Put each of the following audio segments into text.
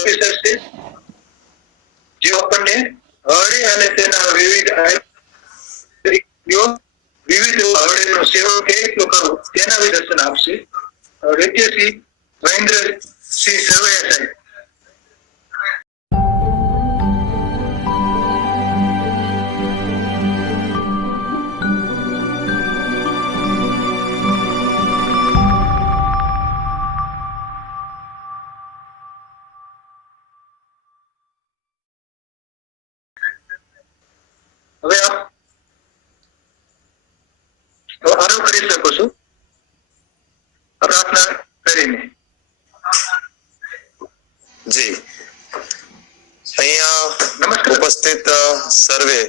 Officer છે, જે આપણને હળે અને તેના વિવિધ હળેનો સેવન કઈ રીતનો કરવો તેના દર્શન આપશે. વૈદ્યશ્રી મહેન્દ્રસિંહ સરવૈયા સાહેબ. હવે આરોપ કરી શકો છો પ્રાર્થના કરીને. જી, અહીંયા ઉપસ્થિત સર્વે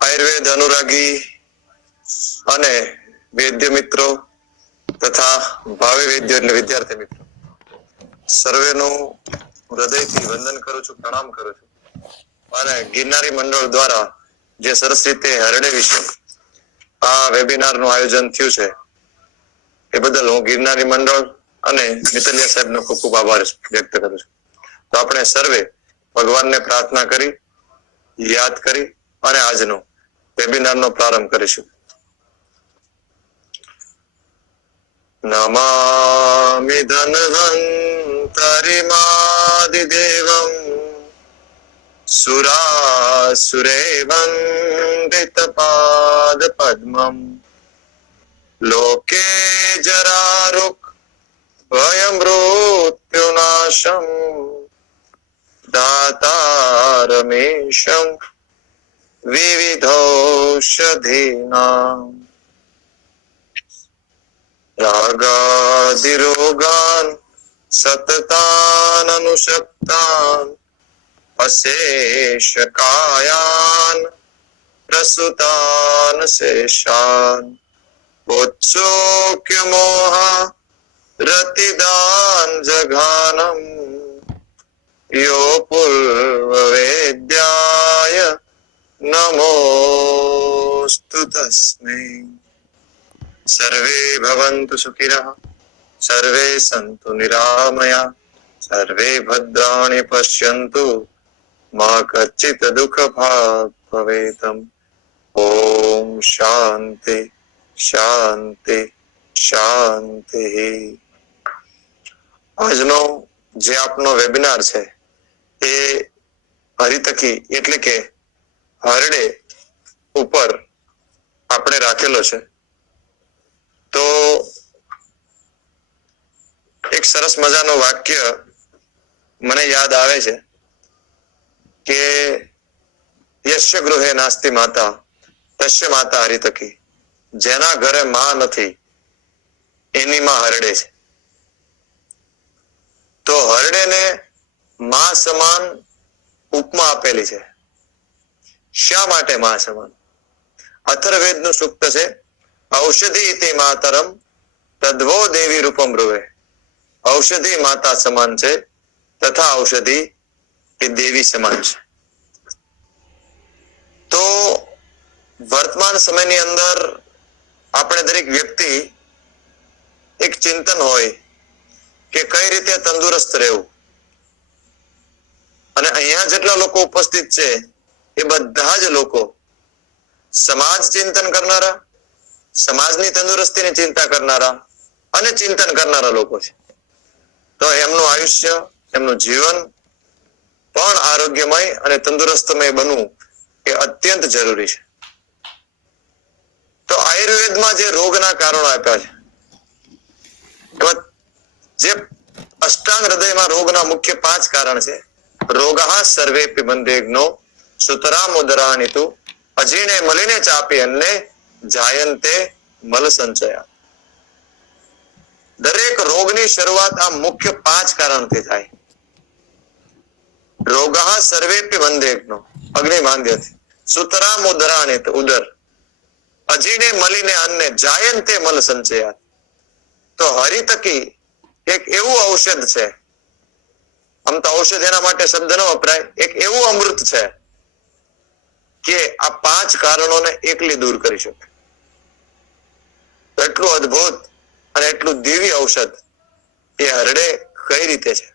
આયુર્વેદ અનુરાગી અને વૈદ્ય મિત્રો તથા ભાવિ વૈદ્ય એટલે વિદ્યાર્થી મિત્રો સર્વેનું હૃદયથી વંદન કરું છું, પ્રણામ કરું છું. અને ગિરનારી મંડળ દ્વારા જે સરસ રીતે હરડે વિશે આ વેબિનાર નું આયોજન થયું છે એ બદલ હું ગિરનારી મંડળ અને મિતલિયા સાહેબનો ખૂબ ખૂબ આભાર વ્યક્ત કરું છું. તો આપણે સર્વે ભગવાનને પ્રાર્થના કરી, યાદ કરી અને આજનો વેબિનારનો પ્રારંભ કરીશું. નમામિ ધન્વંતરિમાદિદેવં સુરાસુરેવંદિતપાદપદ્મં લોકે જરારુક ભયમૃત્યુનાશમ દાતારમેશમ વિવિધૌષધીનાં રાગાદિરોગાન સતતાન અનુશક્તાન અશેષકાયાન પ્રસુતાન શેષાન ઉત્સોક્ય મોહા રતિદાન જઘાનમ યો પૂર્વવેદ્યાય નમોસ્તુ તસ્મૈ. સર્વે ભવન્તુ સુખિનઃ, સર્વે સંતુ નિરામયા, સર્વે ભદ્રાણિ પશ્યન્તુ મા કચ્ચિત દુઃખભાગ ભવેતમ. ઓમ શાંતિ શાંતિ શાંતિ. આજનો જે આપનો વેબિનાર છે એ હરિતકી એટલે કે હરડે ઉપર આપણે રાખેલો છે. તો એક સરસ મજાનું વાક્ય મને યાદ આવે છે કે યસ્ય ગૃહે નાસ્તિ માતા તસ્ય માતા હરિતકી. જેના ઘરે માં નથી એની માં હરડે છે. તો હરડેને માં સમાન ઉપમા આપેલી છે. શા માટે માં સમાન? અથર્વવેદનું સૂક્ત છે ઔષધિ ઇતિ માતરમ તદ્વો દેવી રૂપમ બ્રુવે. ઔષધિ માતા સમાન છે તથા ઔષધિ એ દેવી સમાન છે. તો વર્તમાન સમયની અંદર આપણે દરેક વ્યક્તિ એક ચિંતન હોય કે કઈ રીતે તંદુરસ્ત રહેવું. અને અહીંયા જેટલા લોકો ઉપસ્થિત છે એ બધા જ લોકો સમાજ ચિંતન કરનારા, સમાજની તંદુરસ્તીની ચિંતા કરનારા અને ચિંતન કરનારા લોકો છે. તો એમનું આયુષ્ય, એમનું જીવન પણ આરોગ્યમય અને તંદુરસ્તમય બનવું એ અત્યંત જરૂરી છે. તો આયુર્વેદમાં જે રોગના કારણો આપ્યા છે એમાં જે અષ્ટાંગ હૃદયમાં રોગના મુખ્ય 5 કારણ છે. રોગઃ સર્વેપી બંધેગ્નો સુતરામુદરાણિતુ અજીર્ણે મલિને ચાપી અન્ને જાયંતે મલ સંચયા. દરેક રોગની શરૂઆત આ મુખ્ય 5 કારણથી થાય. રોગઃ સર્વેપી બંધેગ્નો અગ્નિમાંદ્યથી, સુતરામુદરાણિત ઉદર, અજીર્ણે મલિને અન્ને જાયંતે મલ સંચયા. તો હરિતકી એક એવું ઔષધ છે, આમ તો ઔષધ એના માટે શબ્દ ન વપરાય, એક એવું અમૃત છે કે આ 5 કારણોને એકલી દૂર કરી શકે. એટલું અદ્ભુત અને એટલું દિવ્ય ઔષધ એ હરડે કઈ કઈ રીતે છે?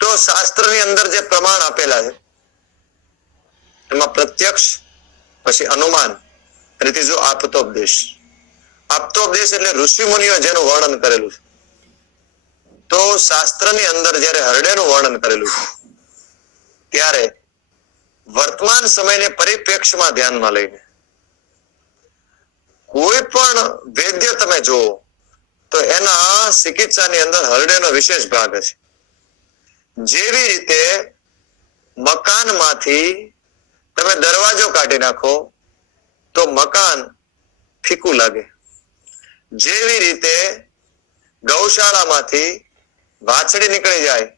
તો શાસ્ત્રની અંદર જે પ્રમાણ આપેલા છે એમાં પ્રત્યક્ષ, પછી અનુમાન અને ત્રીજું આપતોપદેશ. આપતોપદેશ એટલે ઋષિ મુનિઓ જેનું વર્ણન કરેલું છે. તો શાસ્ત્રની અંદર જ્યારે હરડેનું વર્ણન કરેલું છે ત્યારે વર્તમાન સમયને પરિપ્રેક્ષમાં ધ્યાનમાં લઈને કોઈ પણ વેદ્ય તમે જુઓ તો એના ચિકિત્સાની અંદર હરડેનો વિશેષ ભાગ હશે. જેવી રીતે મકાનમાંથી તમે દરવાજો કાઢી નાખો તો મકાન ફીકું લાગે. જેવી રીતે ગૌશાળામાંથી વાછડી નીકળી જાય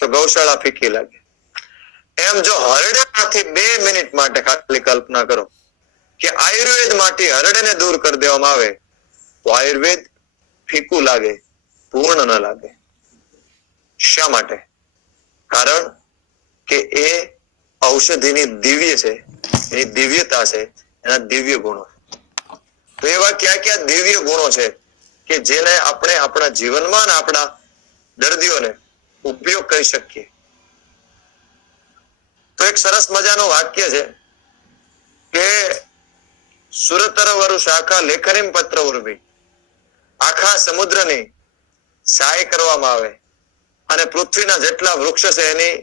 તો ગૌશાળા ફીકી લાગે. એમ જો હરડેમાંથી 2 મિનિટ માટે ખાલી કલ્પના કરો કે આયુર્વેદ માંથી હરડેને દૂર કરી દેવામાં આવે તો આયુર્વેદ ફીકું લાગે, પૂર્ણ ન લાગે. શા માટે? કારણ કે એ ઔષધિની દિવ્ય છે, એની દિવ્યતા છે, એના દિવ્ય ગુણો. તો એવા કયા દિવ્ય ગુણો છે કે જેને આપણે આપણા જીવનમાં અને આપણા દર્દીઓને ઉપયોગ કરી શકીએ? તો એક સરસ મજાનું વાક્ય છે કે સુરતર વરુ શાખા લેખરીમ પત્ર ઉર્વી, આખા સમુદ્રની સહાય કરવામાં આવે અને પૃથ્વીના જેટલા વૃક્ષ છે એની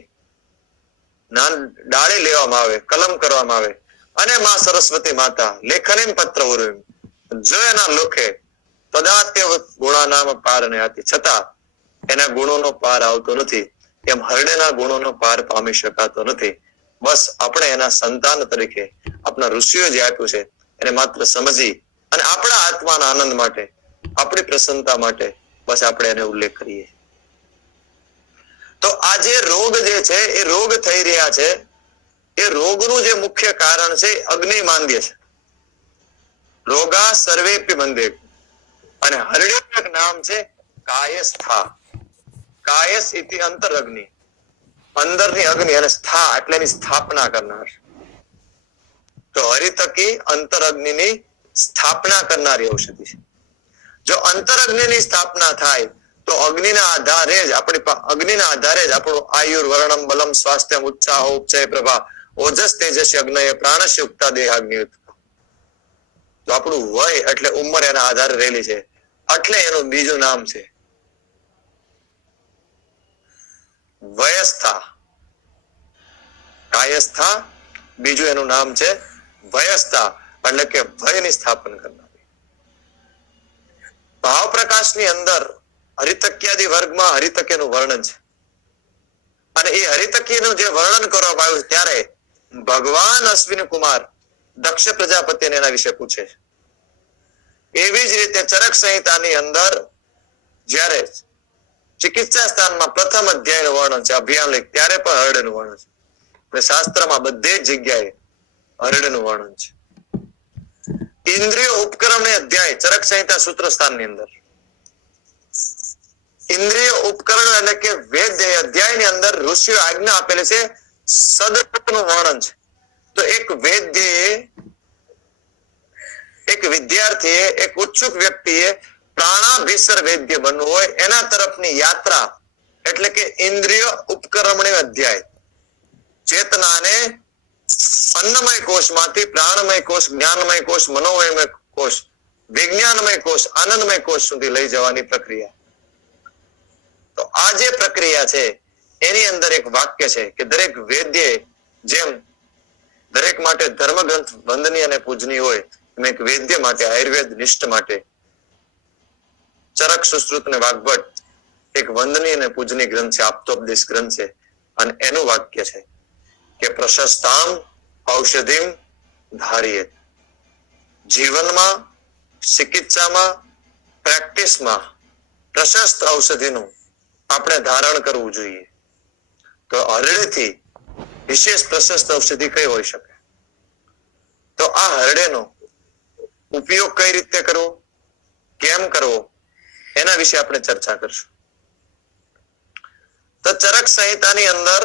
ડાળી લેવામાં આવે, કલમ કરવામાં આવે અને માં સરસ્વતી માતા લેખરીમ પત્ર ઉર્વી જો એના લોખે તદાત્ય ગુણાનામ પાર ને હતી, છતાં એના ગુણોનો પાર આવતો નથી. એમ હરડેના ગુણોનો પાર પામી શકાતો નથી. બસ આપણે એના સંતાન તરીકે આપણા ઋષિઓ જે આપ્યું છે એને માત્ર સમજી અને આપણા આત્માના આનંદ માટે, આપણી પ્રસન્નતા માટે બસ આપણે એને ઉલ્લેખ કરીએ. તો આ જે રોગ જે છે એ રોગ થઈ રહ્યા છે, એ રોગનું જે મુખ્ય કારણ છે અગ્નિ માંદ્ય છે. રોગા સર્વેપી મંદે. અને હરડેનું નામ છે કાયસ્થા. કાયસ ઇતિ અંતર અગ્નિ, અંદરની અગ્નિ, અને સ્થા એટલે એની સ્થાપના કરનાર. તો હરિતકી અંતર અગ્નિની સ્થાપના કરનારી ઔષધિ છે. જો અંતર અગ્નિની સ્થાપના થાય તો અગ્નિના આધારે જ આપણું આયુર વર્ણમ બલમ સ્વાસ્થ્યમ ઉત્સાહ ઉપચય પ્રભા ઓજસ તેજસ અગ્નય પ્રાણસ્ય ઉક્તા દેહાગ્નિ. તો આપણું વય એટલે ઉંમર એના આધારે રહેલી છે, એટલે એનું બીજું નામ છે વયસ્થા. કાયસ્થા, બીજું એનું નામ છે વયસ્થા, એટલે કે ભયની સ્થાપન કરનારી. ભાવ પ્રકાશની અંદર હરિતક્યાદી વર્ગમાં હરિતક્યનું વર્ણન છે અને એ હરિતક્યનું જે વર્ણન કરવામાં આવ્યું ત્યારે ભગવાન અશ્વિની કુમાર દક્ષ પ્રજાપતિને એના વિશે પૂછે છે. એવી જ રીતે ચરક સંહિતાની અંદર જ્યારે ચિકિત્સા સ્થાનમાં પ્રથમ અધ્યાયનું વર્ણન છે, અભિયાન લેખ, ત્યારે પણ હરડેનું વર્ણન છે. અને શાસ્ત્રમાં બધે જ જગ્યાએ હરડેનું વર્ણન છે. ઇન્દ્રિયો ઉપકરણ અધ્યાય ચરક સંહિતા સૂત્ર સ્થાનની અંદર ઇન્દ્રિય ઉપકરણ એટલે કે વેદ અધ્યાયની અંદર ઋષિઓ આજ્ઞા આપેલી છે, સદનું વર્ણન છે. તો એક વેદ્યએ, એક વિદ્યાર્થીએ, એક ઉત્સુક વ્યક્તિએ પ્રાણાભીસર વેદ્ય બનવું હોય એના તરફની યાત્રા એટલે કે ઇન્દ્રિય ઉપકરમણી અધ્યાય. ચેતનાને અન્નમય કોષમાંથી પ્રાણમય કોષ, જ્ઞાનમય કોષ, મનોમય કોષ, વિજ્ઞાનમય કોષ, આનંદમય કોષ સુધી લઈ જવાની પ્રક્રિયા. તો આ જે પ્રક્રિયા છે એની અંદર એક વાક્ય છે કે દરેક વેદ્યએ જેમ દરેક માટે ધર્મગ્રંથ વંદનીય અને પૂજનીય હોય એમ એક વેદ્ય માટે, આયુર્વેદ નિષ્ઠ માટે ચરક, સુશ્રુત અને વાગ્ભટ એક વંદનીય અને પૂજનીય ગ્રંથ છે, આપતોપદેશ ગ્રંથ છે. અને એનું વાક્ય છે કે પ્રશસ્તામ ઔષધિમ ધારીએ. જીવનમાં, ચિકિત્સામાં, પ્રેક્ટિસમાં પ્રશસ્ત ઔષધિનું આપણે ધારણ કરવું જોઈએ. તો હરડેથી વિશેષ પ્રશસ્ત ઔષધિ કઈ હોઈ શકે? તો આ હરડેનો ઉપયોગ કઈ રીતે કરવો, કેમ કરવો, એના વિશે આપણે ચર્ચા કરશું. તો ચરક સંહિતાની અંદર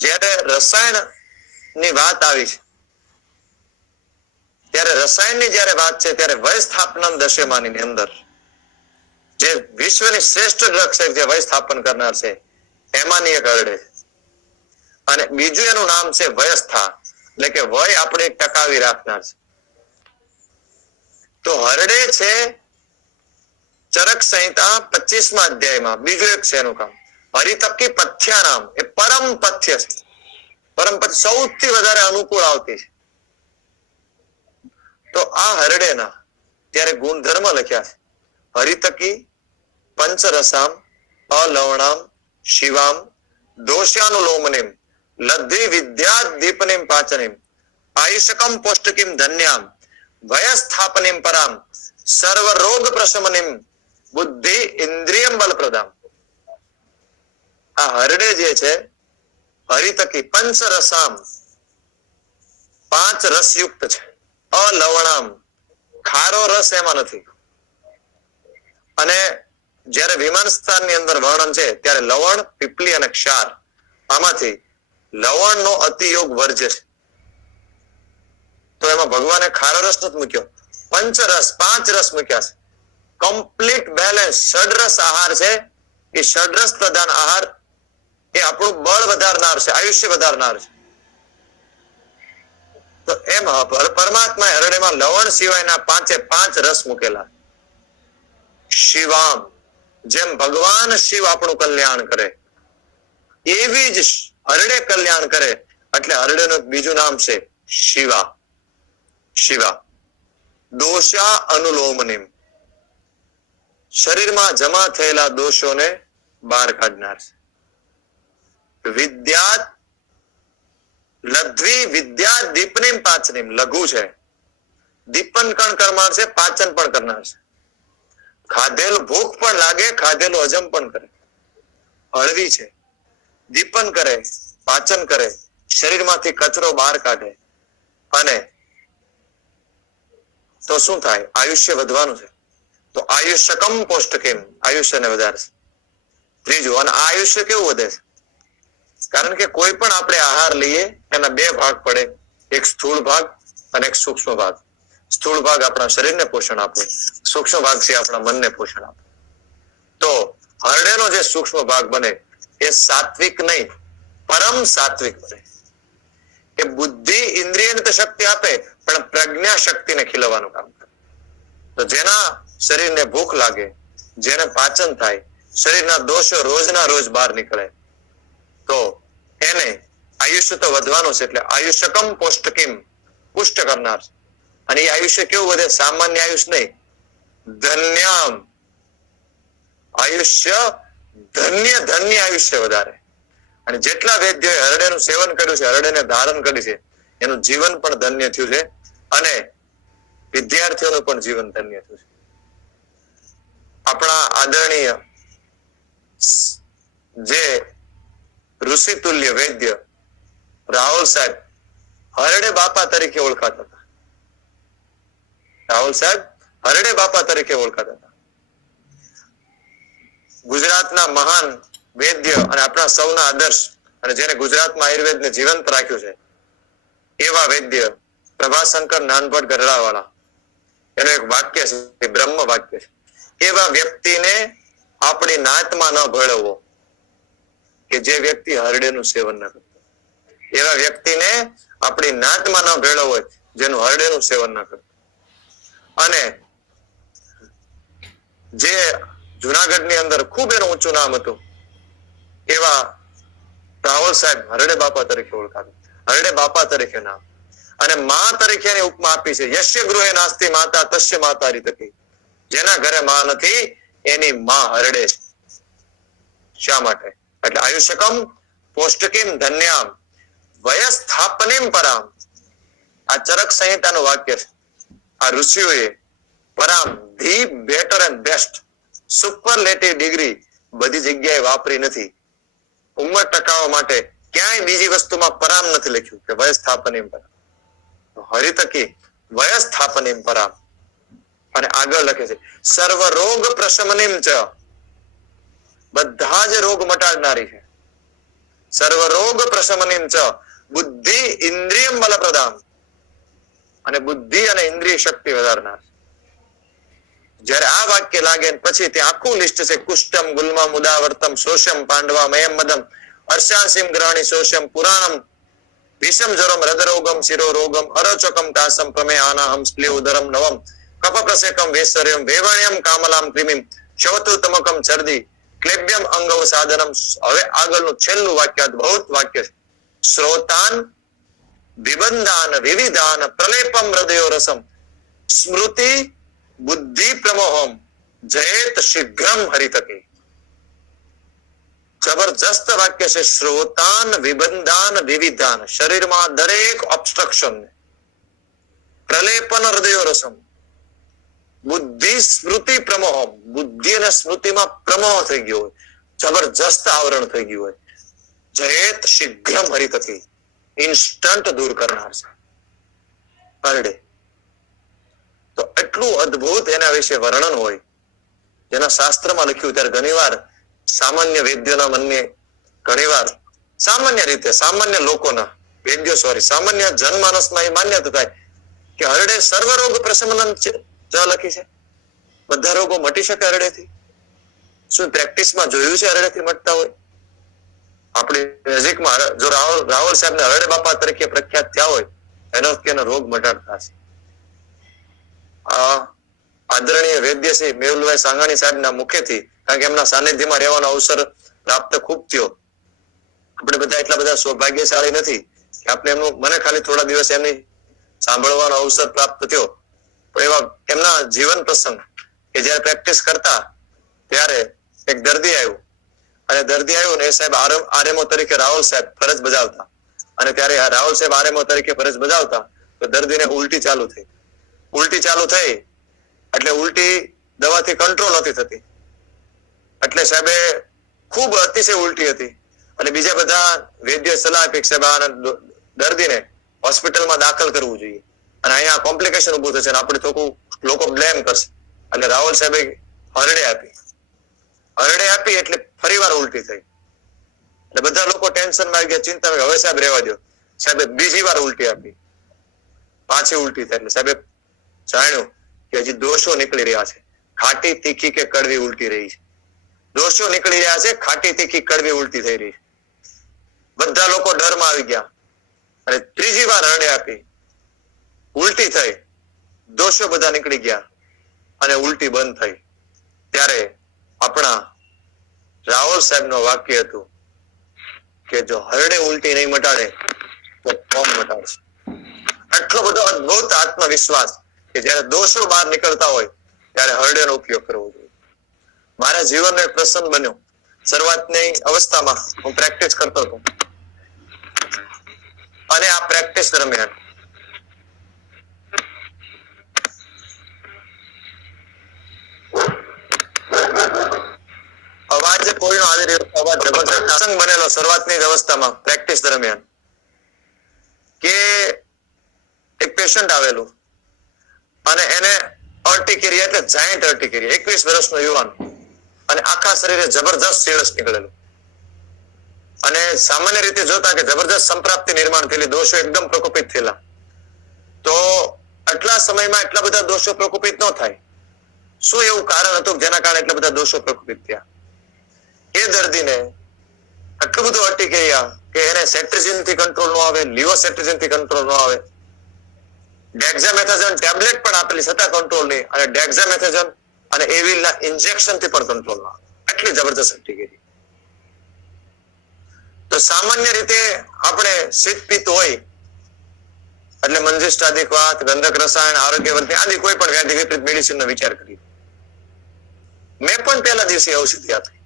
જ્યારે રસાયણ ની વાત આવી છે ત્યારે રસાયણની જ્યારે વાત છે ત્યારે વય સ્થાપનમ દશેમાની અંદર જે વિશ્વની શ્રેષ્ઠ ડ્રગ છે જે વય સ્થાપન કરનાર છે એમાંની એક હરડે છે. અને બીજું એનું નામ છે વયસ્થા, એટલે કે વય આપણે ટકાવી રાખનાર છે. તો હરડે છે ચરક સંહિતા 25મા અધ્યાયમાં બીજું એક છે એનું કામ હરિતકી પથ્યાનામ, એ પરમ પથ્ય છે. પરમ પથ્ય સૌથી વધારે અનુકૂળ આવતી છે. તો આ હરડેના ત્યારે ગુણધર્મ લખ્યા છે. હરિતકી પંચરસામ અલવણામ શિવામ દોષાનુલોમનીમ લદ્ધી વિદ્યા દીપનીમ પાચનીમ આયુષકમ પૌષ્ટિકીમ ધન્યામ વયસ્થાપનીમ પરામ સર્વ રોગ પ્રશમનીમ બુદ્ધિ ઇન્દ્રિયમ બલપ્રદામ. આ હરડે જે છે હરિતકી પંચરસામ, 5 રસયુક્ત છે. અલવણામ, ખારો રસ એમાં નથી. અને જ્યારે વિમાન સ્થાનની અંદર વર્ણન છે ત્યારે લવણ, પીપલી અને ક્ષાર, આમાંથી લવણનો અતિયોગ વર્જ્ય છે. તો એમાં ભગવાને ખારો રસ નથી મૂક્યો, પંચરસ 5 રસ મૂક્યા છે. કમ્પ્લીટ બેલેન્સ ષડરસ આહાર છે. એ ષડરસ પ્રધાન આહાર એ આપણું બળ વધારનાર છે, આયુષ્ય વધારનાર છે. તો એમ પરમાત્મા હરડેમાં લવણ સિવાયના 5 રસ મૂકેલા. શિવામ, જેમ ભગવાન શિવ આપણું કલ્યાણ કરે એવી જ હરડે કલ્યાણ કરે, એટલે હરડેનું બીજું નામ છે શિવા. શિવા દોષા અનુલોમનીમ, શરીરમાં જમા થયેલા દોષોને બહાર કાઢનાર છે. વિદ્યા લઘ્વી વિદ્યા દીપનીમ પાચનીમ, લઘુ છે, દીપન પણ કરનાર છે, પાચન પણ કરનાર છે. ખાધેલું ભૂખ પણ લાગે, ખાધેલું હજમ પણ કરે. હળવી છે, દીપન કરે, પાચન કરે, શરીરમાંથી કચરો બહાર કાઢે. અને તો શું થાય? આયુષ્ય વધવાનું છે. તો આયુષ્યકમ પૌષ્ટિકીમ, આયુષ્યને વધારશે. ત્રીજું, અને આ આયુષ્ય કેવું વધે છે? કારણ કે કોઈ પણ આપણે આહાર લઈએ એના 2 ભાગ પડે, એક સ્થૂળ ભાગ અને એક સૂક્ષ્મ ભાગ. સ્થૂળ ભાગ આપણા શરીરને પોષણ આપે, સૂક્ષ્મ ભાગ છે આપણા મનને પોષણ આપે. તો હરડેનો જે સૂક્ષ્મ ભાગ બને એ સાત્વિક નહીં, પરમ સાત્વિક બને. એ બુદ્ધિ ઇન્દ્રિયને તો શક્તિ આપે, પણ પ્રજ્ઞા શક્તિને ખીલવવાનું કામ કરે. તો જેના શરીરને ભૂખ લાગે, જેને પાચન થાય, શરીરના દોષો રોજના રોજ બહાર નીકળે, તો એને આયુષ્ય તો વધવાનું છે. એટલે આયુષ્યકમ પૌષ્ટિકીમ, પુષ્ટ કરનાર. અને એ આયુષ્ય કેવું વધે? સામાન્ય આયુષ્ય નહીં, ધન્યામ આયુષ્ય, ધન્ય ધન્ય આયુષ્ય વધારે. અને જેટલા વૈદ્યોએ હરડેનું સેવન કર્યું છે, હરડેને ધારણ કર્યું છે, એનું જીવન પણ ધન્ય થયું છે. અને વિદ્યાર્થીઓનું પણ જીવન ધન્ય થયું છે. આપણા આદરણીય જે ઋષિ તુલ્ય વૈદ્ય રાહુલ સાહેબ હરડે બાપા તરીકે ઓળખાતા હતા. રાહુલ સાહેબ હરડે બાપા તરીકે ઓળખાતા હતા. ગુજરાતના મહાન વૈદ્ય અને આપણા સૌના આદર્શ, અને જેને ગુજરાતમાં આયુર્વેદને જીવંત રાખ્યું છે એવા વૈદ્ય પ્રભાશંકર નાનભટ્ટ ગઢડાવાળા, એનું એક વાક્ય છે, બ્રહ્મ વાક્ય છે. એવા વ્યક્તિને આપણી નાતમાં ન ભળવો કે જે વ્યક્તિ હરડેનું સેવન ન કરતો. એવા વ્યક્તિને આપણી નાતમાં ન ભેળવવો હોય જેનું હરડેનું સેવન ન કરતો. અને જે જુનાગઢની અંદર ખૂબ એનું ઊંચું નામ હતું એવા રાહુલ સાહેબ હરડે બાપા તરીકે ઓળખાતા. હરડે બાપા તરીકે નામ. અને માં તરીકે એની ઉપમા આપી છે, યશ્ય ગૃહે નાસ્તિ માતા તસ્ય માતા હરિતકી. જેના ઘરે માં નથી એની માં હરડે છે. શા માટે? એટલે આયુષ્યકમ પૌષ્ટિકીમ ધન્યામ વયસ્થાપનીમ પરામ. આ ચરક સંહિતાનું વાક્ય છે. આ ઋષિઓએ પરામ, the better and best, superlative degree બધી જગ્યાએ વાપરી નથી. ઉંમર ટકાવવા માટે ક્યાંય બીજી વસ્તુમાં પરામ નથી લખ્યું કે વયસ્થાપનીમ પરામ. હરિતકી વયસ્થાપનીમ પરામ. અને આગળ લખે છે સર્વ રોગ પ્રશમનીમ ચ, બધા જ રોગ મટાડનારી છે. સર્વ રોગ પ્રશમનીમ ચ બુદ્ધિ ઇન્દ્રિયમ બલપ્રદામ, અને બુદ્ધિ અને ઇન્દ્રિય શક્તિ વધારનાર. જ્યારે આ વાક્ય લાગે પછી ત્યાં આખું લિસ્ટ છે. કુષ્ટમ ગુલ્મમ ઉદાવર્તમ શોષમ પાંડવા મયમ મદમ અર્શાસીમ ગ્રહણી શોષમ પુરાણમ વિષમ જરમ હૃદરોગમ શિરો રોગમ અરોચકમ કાસમ પ્રમેયાનાહમ સ્પ્લી ઉદરમ નવમ કપપ્રસેકમ વેસર્યમ વેવણ્યમ કામલામ ક્રિમિમ શવતુતમકમ ચરદી ક્લેબ્યમ અંગવ સાધનમ. હવે આગળનું છેલ્લું વાક્ય અદ્ભુત વાક્ય છે. શ્રોતાન વિબંધાન વિવિધાન પ્રલેપમ હૃદયો રસમ સ્મૃતિ બુદ્ધિ પ્રમોહમ જયેત શીઘ્રમ હરિતકે. જબરજસ્ત વાક્ય છે. શ્રોતાન વિબંધાન વિવિધાન, શરીરમાં દરેક ઓબ્સ્ટ્રક્શન પ્રલેપન હૃદયો રસમ, બુદ્ધિ સ્મૃતિ પ્રમોહમ, બુદ્ધિ અને સ્મૃતિમાં પ્રમોહ થઈ ગયો હોય, જબરજસ્ત આવરણ થઈ ગયું હોય. જયેત શીઘ્રમ હરિતકે, ઇન્સ્ટન્ટ દૂર કરનાર છે. હરડે તો એટલું અદ્ભુત એના વિશે વર્ણન હોય જેના શાસ્ત્રમાં લખ્યું. ત્યારે ઘણીવાર સામાન્ય વેદ્યોના મનને ઘણીવાર સામાન્ય રીતે સામાન્ય લોકોના વેદ્યો સામાન્ય જનમાનસમાં એ માન્યતા થાય કે હરડે સર્વ રોગ પ્રશમનમ લખી છે. બધા રોગો મટી શકે હરડેથી. શું પ્રેક્ટિસમાં જોયું છે હરડેથી મટતા હોય? આપણી નજીકમાં જો રાહુલ સાહેબ ને હરડે બાપા તરીકે પ્રખ્યાત થયા હોય એનો એનો રોગ મટાડતા છે. આદરણીય વૈદ્ય શ્રી મેહુલભાઈ સાંગાણી સાહેબના મુખેથી, કારણ કે એમના સાનિધ્યમાં રહેવાનો અવસર પ્રાપ્ત ખૂબ થયો. આપણે બધા એટલા બધા સૌભાગ્યશાળી નથી કે આપણે એમનું, મને ખાલી થોડા દિવસ એમની સાંભળવાનો અવસર પ્રાપ્ત થયો. પણ એવા એમના જીવન પ્રસંગ કે જયારે પ્રેક્ટિસ કરતા ત્યારે એક દર્દી આવ્યું અને દર્દી આવ્યું ને એ સાહેબ આરએમઓ તરીકે રાહુલ સાહેબ ફરજ બજાવતા, અને ત્યારે રાહુલ સાહેબ આરએમઓ તરીકે ફરજ બજાવતા તો દર્દીને ઉલટી ચાલુ થઈ. ઉલટી ચાલુ થઈ એટલે ઉલટી દવાથી કંટ્રોલ નથી થતી, એટલે સાહેબે ખૂબ અતિશય ઉલટી હતી. અને બીજા બધા વૈદ્ય સલાહ આપી કે સાહેબ દર્દીને હોસ્પિટલમાં દાખલ કરવું જોઈએ અને અહીંયા કોમ્પ્લિકેશન ઉભું થશે અને આપણે થોડું લોકો બ્લેમ કરશે. એટલે રાહુલ સાહેબે હરડે આપી એટલે ફરીવાર ઉલટી થઈ. એટલે બધા લોકો ટેન્શનમાં આવી ગયા, ચિંતામાં. હવે સાહેબ રહેવા દો. સાહેબે બીજી વાર ઉલટી આપી, પાછી ઉલટી થઈ. એટલે સાહેબે જાણ્યું કે હજી દોષો નીકળી રહ્યા છે, ખાટી તીખી કે કડવી ઉલટી રહી છે. દોષો નીકળી રહ્યા છે, ખાટી તીખી કડવી ઉલટી થઈ રહી છે. બધા લોકો ડરમાં આવી ગયા અને ત્રીજી વાર હરડે આપી, ઉલટી થઈ, દોષો બધા નીકળી ગયા અને ઉલટી બંધ થઈ. ત્યારે આપણા રાહુલ સાહેબ નું વાક્ય હતું કે જો હરડે ઉલટી નહીં મટાડે તો કોણ મટાડશે. આટલો બધો અદ્ભુત આત્મવિશ્વાસ કે જયારે દોષો બહાર નીકળતા હોય ત્યારે હરડેનો ઉપયોગ કરવો જોઈએ. મારા જીવનનો એક પ્રસંગ બન્યો. શરૂઆતની અવસ્થામાં હું પ્રેક્ટિસ કરતો હતો અને આ પ્રેક્ટિસ દરમિયાન અવાજ કોઈનો આવી રહ્યો, અવાજ જબરદસ્ત પ્રસંગ બનેલો શરૂઆતની અવસ્થામાં પ્રેક્ટિસ દરમિયાન કે એક પેશન્ટ આવેલું અને એને અર્ટિકેરિયા એટલે જાયન્ટ અર્ટિકેરિયા, 21 વર્ષનો યુવાન અને આખા શરીરે જબરદસ્ત સીળસ નીકળેલું અને સામાન્ય રીતે જોતા કે જબરદસ્ત સંપ્રાપ્તિ નિર્માણ થયેલી, દોષો એકદમ પ્રકોપિત થયેલા. તો આટલા સમયમાં એટલા બધા દોષો પ્રકોપિત ન થાય. શું એવું કારણ હતું જેના કારણે એટલા બધા દોષો પ્રકોપિત થયા? એ દર્દીને આટલું બધું અર્ટિકેરિયા કે એને સેટ્રિજિન થી કંટ્રોલ ન આવે, લિવોસેટ્રિજિન થી કંટ્રોલ ન આવે, ડેક્ઝામેથાઝોન ટેબ્લેટ પણ આપેલી છતાં કંટ્રોલ નહીં, અને ડેક્ઝામેથાઝોન અને એવિલના ઇન્જેક્શન થી પણ કંટ્રોલ ન આવે. એટલી જબરદસ્ત અર્ટિકેરિયા. તો સામાન્ય રીતે આપણે શીત પિત્ત હોય એટલે મંજિષ્ટાદિક વાત, ગંધક રસાયણ, આરોગ્યવર્ધિની આદિ કોઈ પણ વ્યાધિ વિપરીત મેડિસિનનો વિચાર કરીએ. મેં પણ પહેલા દિવસે ઔષધિ આપી,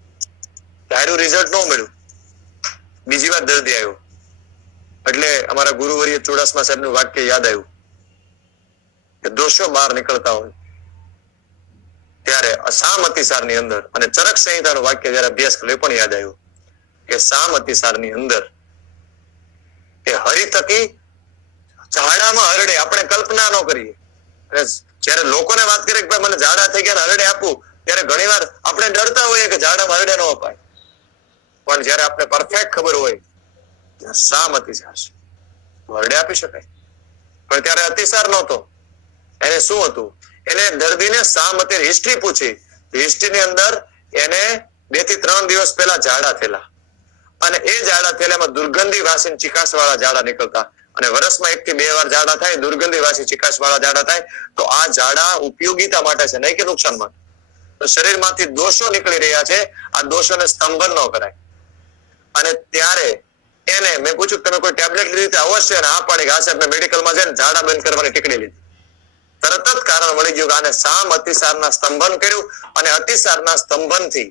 ધાર્યું રિઝલ્ટ ન મળ્યું. બીજી વાર દર્દી આવ્યો એટલે અમારા ગુરુવર્ય ચુડાસમા સાહેબનું વાક્ય યાદ આવ્યું કે દોષો બહાર નીકળતા હોય ત્યારે સામ અતિસારની અંદર, અને ચરક સંહિતાનું વાક્ય જયારે અભ્યાસ કર્યો એ પણ યાદ આવ્યું કે સામ અતિસારની અંદર એ હરિ થકી ઝાડામાં હરડે આપણે કલ્પના ન કરીએ. જયારે લોકોને વાત કરીએ કે ભાઈ મને ઝાડા થઈ ગયા હરડે આપવું, ત્યારે ઘણી વાર આપણે ડરતા હોઈએ કે ઝાડામાં હરડે ન અપાય. પણ જયારે આપણે પરફેક્ટ ખબર હોય સામ અતિસાર છે હરડે આપી શકાય. પણ ત્યારે અતિસાર નહોતો. એને શું હતું? એને દર્દીને સામતે હિસ્ટ્રી પૂછી. હિસ્ટ્રી ની અંદર એને 2 થી 3 દિવસ પહેલા ઝાડા થયેલા અને એ ઝાડા થયેલામાં દુર્ગંધી વાસી ચિકાસ વાળા ઝાડા નીકળતા અને વર્ષમાં 1 થી 2 વાર ઝાડા થાય, દુર્ગંધી વાસી ચિકાસ વાળા ઝાડા થાય. તો આ ઝાડા ઉપયોગિતા માટે છે, નહીં કે નુકસાન માટે. તો શરીરમાંથી દોષો નીકળી રહ્યા છે, આ દોષોને સ્તંભન ન કરાય. અને ત્યારે એને મેં પૂછ્યું તમે કોઈ ટેબ્લેટ લીધી? અવશ્ય. અને આ પાડી કે આ સાહેબ મેં મેડિકલમાં જઈને ઝાડા બંધ કરવાની ટીકડી લીધી. તરત જ કારણ મળી ગયું કે આને સામ અતિસારના સ્તંભન કર્યું અને અતિસારના સ્તંભનથી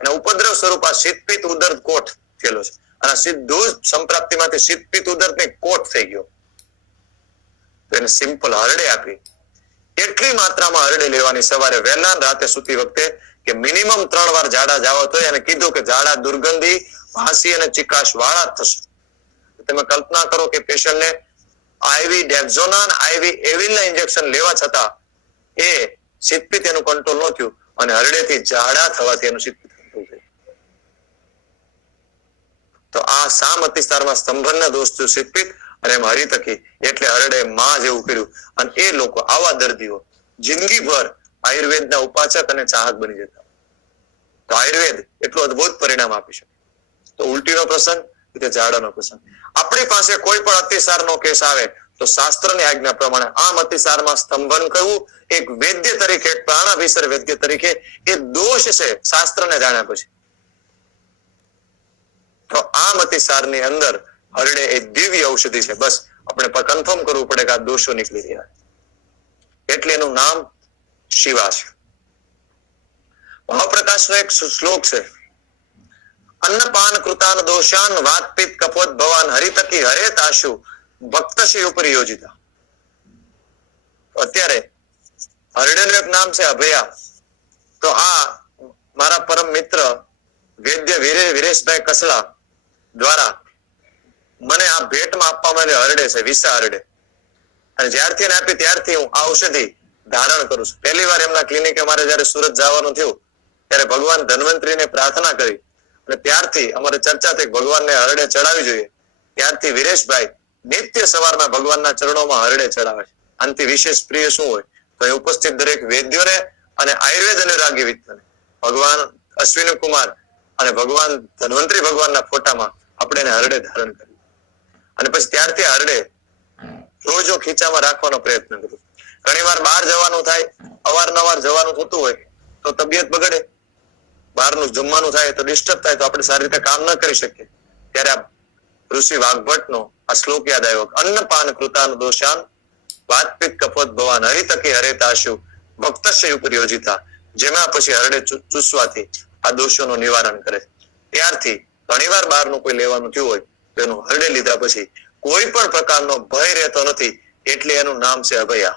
અને ઉપદ્રવ સ્વરૂપ આ શીતપિત્ત ઉદર કોઠ થયેલો છે. અને સીધું સંપ્રાપ્તિમાંથી શીતપિત્ત ઉદર ને કોઠ થઈ ગયો. એને સિમ્પલ હરડે આપી. એટલી માત્રામાં હરડે લેવાની સવારે વહેલા, રાતે સૂતી વખતે, કે મિનિમમ 3 વાર ઝાડા જાવ તો એને કીધું કે ઝાડા દુર્ગંધી વાસી અને ચિકાશ વાળા થશે. તમે કલ્પના કરો કે પેશન્ટને આઈવી ડેક્ઝોનાન, આઈવી એવિલના ઇન્જેક્શન લેવા છતાં એ શીતપિત્ત એનું કંટ્રોલ ન થયું અને હરડેથી ઝાડા થવાથી એનું શીતપિત્ત કંટ્રોલ થયું. તો આ સામ અતિસારમાં સ્તંભનના દોષ થયું શીતપિત્ત અને એમ હરિતકી એટલે હરડે માં જેવું કર્યું. અને એ લોકો આવા દર્દીઓ જિંદગીભર આયુર્વેદના ઉપાસક અને ચાહક બની જતા. તો આયુર્વેદ એટલું અદ્ભુત પરિણામ આપી શકે. તો ઉલટીનો પ્રસંગ, ઝાડાનો પ્રસંગ. આપણી પાસે કોઈ પણ અતિસારનો કેસ આવે તો શાસ્ત્રની આજ્ઞા પ્રમાણે આમ અતિસારમાં સ્તંભન કરવું એક વૈદ્ય તરીકે, એક પ્રાણાભિસર વૈદ્ય તરીકે એ દોષ છે શાસ્ત્રને જાણ્યા પછી. તો આમ અતિસારની અંદર હરડે એ દિવ્ય ઔષધિ છે. બસ આપણે કન્ફર્મ કરવું પડે કે આ દોષો નીકળી રહ્યા એટલે એનું નામ શિવા છે. મહાપ્રકાશનો એક શ્લોક છે, અન્નપાન કૃતાન દોષાન વાતપિત કફોત ભવાન હરિતકી હરેત આશુ ભક્તશી ઉપરી યોજિતા. અત્યારે હરડેનું એક નામ છે અભયા. તો આ મારા પરમ મિત્ર વૈદ્ય વિરેશભાઈ કસલા દ્વારા મને આ ભેટમાં આપવામાં આવેલી હરડે છે, વિસા હરડે. અને જ્યારથી એને આપી ત્યારથી હું આ ઔષધિ ધારણ કરું છું. પહેલી વાર એમના ક્લિનિકે મારે જયારે સુરત જવાનું થયું ત્યારે ભગવાન ધન્વંતરીને પ્રાર્થના કરી અને ત્યારથી અમારે ચર્ચા થઈ ભગવાનને હરડે ચડાવી જોઈએ. ત્યારથી વિરેશભાઈ નિત્ય સવારમાં ભગવાનના ચરણોમાં હરડે ચડાવે છે. આનાથી વિશેષ પ્રિય શું હોય? તો એ ઉપસ્થિત દરેક વૈદ્યોને અને આયુર્વેદ અનુરાગી વ્યક્તિને ભગવાન અશ્વિની કુમાર અને ભગવાન ધન્વંતરી ભગવાનના ફોટામાં આપણે એને હરડે ધારણ કર્યું. અને પછી ત્યારથી હરડે રોજો ખીચામાં રાખવાનો પ્રયત્ન કર્યો. ઘણી વાર બહાર જવાનું થાય, અવારનવાર જવાનું થતું હોય તો તબિયત બગડે, બહારનું જમવાનું થાય તો ડિસ્ટર્બ થાય, તો આપણે સારી રીતે કામ ન કરી શકીએ. ત્યારે આ ઋષિ વાઘભટ્ટનો આ શ્લોક યાદ આવ્યો, અન્નપાન કૃતાન દોષાન વાતપિત કફોત ભવાન હરિતકી હરેતાશુ ભક્તશ્ય ઉપરિયોજિતા. જેમાં પછી હરડે ચૂસવાથી આ દોષોનું નિવારણ કરે. ત્યારથી ઘણીવાર બહારનું કોઈ લેવાનું થયું હોય તો એનું હરડે લીધા પછી કોઈ પણ પ્રકારનો ભય રહેતો નથી. એટલે એનું નામ છે અભયા.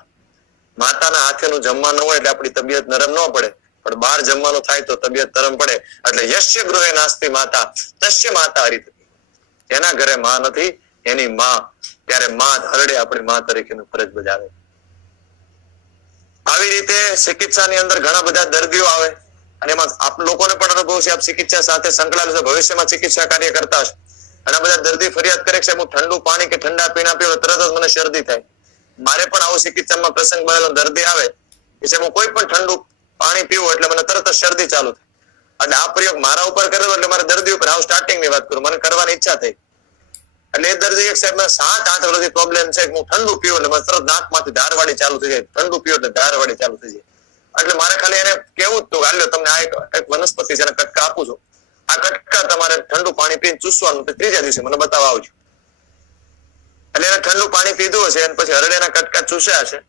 માતાના હાથેનું જમવાનું હોય એટલે આપણી તબિયત નરમ ન પડે, પણ બહાર જમવાનું થાય તો તબિયત નરમ પડે. એટલે યશ્ય ગૃહે નાસ્તિ માતા તસ્ય માતા હરિતકી. જેના ઘરે માં નથી એની માં, ત્યારે માં હરડે આપણી માં તરીકેનું ફરજ બજાવે. આવી રીતે ચિકિત્સાની અંદર ઘણા બધા દર્દીઓ આવે અને એમાં આપ લોકોને પણ અનુભવ છે, આપ ચિકિત્સા સાથે સંકળાયેલા છો, ભવિષ્યમાં ચિકિત્સા કાર્ય કરતા હશો. ઘણા બધા દર્દી ફરિયાદ કરે છે, હું ઠંડુ પાણી કે ઠંડા પીણા પીવું તરત જ મને શરદી થાય. મારે પણ આવો ચિકિત્સામાં પ્રસંગ બનેલો, દર્દી આવે કે હું કોઈ પણ ઠંડુ પાણી પીવું એટલે મને તરત જ શરદી ચાલુ થાય. એટલે આ પ્રયોગ મારા ઉપર કરેલો એટલે મારા દર્દી ઉપર આવું સ્ટાર્ટિંગની વાત કરું, મને કરવાની ઈચ્છા થઈ. એટલે એ દર્દી એક સાહેબ 7-8 વર્ષથી પ્રોબ્લેમ છે કે હું ઠંડુ પીવું એટલે મને તરત નાકમાંથી ધારવાડી ચાલુ થઈ જાય, ઠંડુ પીવું એટલે ધારવાડી ચાલુ થઈ જાય. એટલે મારે ખાલી એને કેવું જ હાલ્યો તમને આ એક વનસ્પતિ છે, કટકા આપું છું, આ કટકા તમારે ઠંડુ પાણી પીને ચૂસવાનું, ત્રીજા દિવસે મને બતાવવા આવજો. એટલે એને ઠંડુ પાણી પીધું હશે અને પછી હરડેના કટકા ચૂસ્યા હશે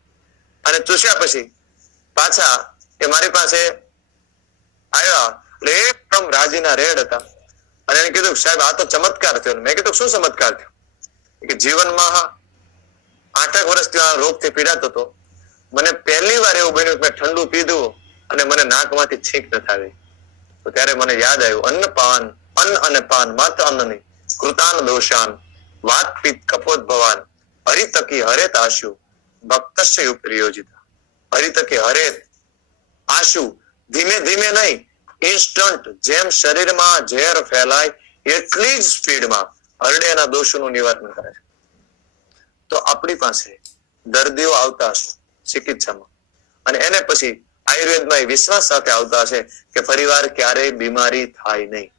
અને ચૂસ્યા પછી પાછા એ મારી પાસે આવ્યા એટલે એકદમ રાજીના રેડ હતા અને એને કીધું સાહેબ આ તો ચમત્કાર થયો. મેં કીધું શું ચમત્કાર થયો? કે જીવનમાં 8 વર્ષથી આ રોગથી પીડાતો હતો, મને પહેલી વાર એવું બન્યું કે મેં ઠંડુ પીધું અને મને નાકમાંથી છીંક ન આવી. તો ત્યારે મને યાદ આવ્યું, અન્ન અને પાન માત્ર અન્નની કૃતાન દોષાન વાતપિત કફોત ભવાન હરિતકી હરેત આશુ ભક્તશ્ય ઉપરિયોજિતા. હરિતકી હરેત આશુ, ધીમે ધીમે નહીં, ઇન્સ્ટન્ટ. જેમ શરીરમાં ઝેર ફેલાય એટલી જ સ્પીડમાં હરડેના દોષોનું નિવારણ કરે છે. તો આપણી પાસે દર્દીઓ આવતા હશે ચિકિત્સામાં અને એને પછી આયુર્વેદમાં એ વિશ્વાસ સાથે આવતા હશે કે ફરીવાર ક્યારેય બીમારી થાય નહીં.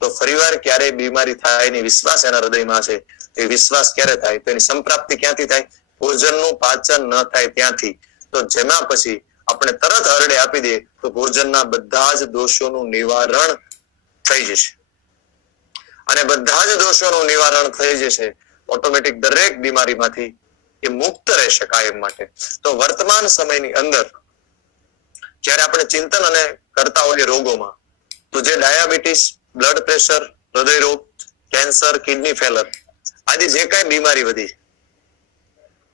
તો ફરીવાર ક્યારેય બીમારી થાય નહીં વિશ્વાસ એના હૃદયમાં છે. એ વિશ્વાસ ક્યારે થાય? તો એની સંપ્રાપ્તિ ક્યાંથી થાય? ભોજનનું પાચન ન થાય ત્યાંથી. તો જેમાં પછી આપણે તરત હરડે આપી દઈએ તો ભોજનના બધા જ દોષોનું નિવારણ થઈ જશે. અને બધા જ દોષોનું નિવારણ થઈ જશે ઓટોમેટિક દરેક બીમારીમાંથી એ મુક્ત રહેશે કાયમ માટે. તો વર્તમાન સમયની અંદર જ્યારે આપણે ચિંતન અને કરતા હોઈએ રોગોમાં, તો જે ડાયાબિટીસ, બ્લડ પ્રેશર, હૃદય રોગ, કેન્સર, કિડની ફેલર આદિ જે કાંઈ બીમારી વધી છે,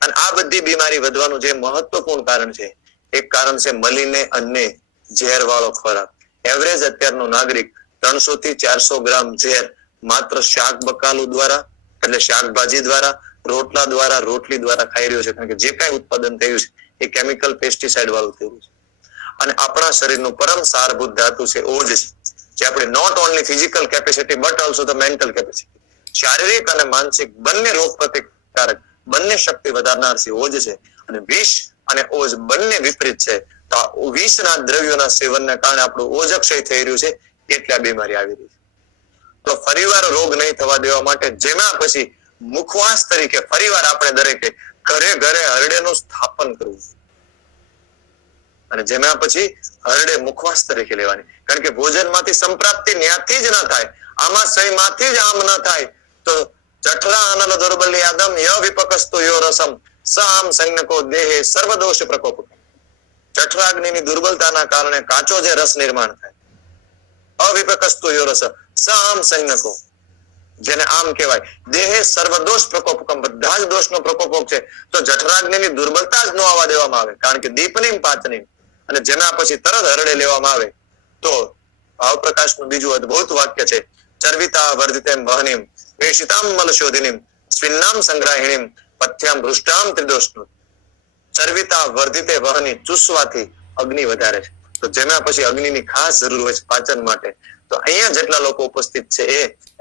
અને આ બધી બીમારી વધવાનું જે મહત્વપૂર્ણ કારણ છે, એક કારણ છે મલીને અન્ને ઝેર વાળો ખોરાક. એવરેજ અત્યારનો નાગરિક 300 થી 400 ગ્રામ ઝેર માત્ર શાક બકાલું દ્વારા, એટલે શાકભાજી દ્વારા, રોટલા દ્વારા, રોટલી દ્વારા ખાઈ રહ્યો છે. કારણ કે જે કાંઈ ઉત્પાદન થયું છે એ કેમિકલ પેસ્ટિસાઇડ વાળું થયું છે. અને આપણા શરીરનું પરમ સારભૂત ધાતુ છે ઓજ, જે આપણી not only physical capacity but also the mental capacity, શારીરિક અને માનસિક બંને રોગ પ્રતિકારક બંને શક્તિ વધારનાર છે ઓજ છે. અને વિષ અને ઓજ બંને વિપરીત છે. તો આ વિષના દ્રવ્યોના સેવનને કારણે આપણું ઓજક્ષય થઈ રહ્યું છે, એટલે આ બીમારી આવી રહી છે. તો ફરીવાર રોગ નહીં થવા દેવા માટે જેમાં પછી મુખવાસ તરીકે ફરીવાર આપણે દરેકે ઘરે ઘરે હરડેનું સ્થાપન કરવું, અને જેમાં પછી હરડે મુખવાસ તરીકે લેવાની. કારણ કે ભોજનમાંથી સંપ્રાપ્તિ ન્યાથી જ ન થાય, આમાં સહીમાંથી જ આમ ન થાય. તો જઠરા અનલ દુર્બલ્યાદમ ય વિપકસ્તુ યો રસમ સામ સંજ્ઞકો દેહે સર્વદોષ પ્રકોપ. જઠરાગ્નિની દુર્બલતાના કારણે કાચો જે રસ નિર્માણ થાય, અવિપકસ્તુ યો રસ સામ સંજ્ઞકો, જેને આમ કહેવાય, દેહે સર્વદોષ પ્રકોપકમ, બધા જ દોષનો પ્રકોપક છે. તો જઠરાગ્નિની દુર્બલતા જ ન આવવા દેવામાં આવે. કારણ કે દીપનીમ પાચનીમ, અને જેના પછી તરત હરડે લેવામાં આવે. તો ભાવપ્રકાશનું બીજું અદ્ભુત વાક્ય છે, ચર્વિતા વર્ધિતેમ વહનીમ વેશિતામ મલશોધિનીમ સ્વિન્નામ સંગ્રાહિણીમ પથ્યામ હૃષ્ટામ ત્રિદોષનું. ચર્વિતા વર્ધિતે વહની, ચૂસવાથી અગ્નિ વધારે છે. તો જેમાં પછી અગ્નિની ખાસ જરૂર હોય છે પાચન માટે. તો અહીંયા જેટલા લોકો ઉપસ્થિત છે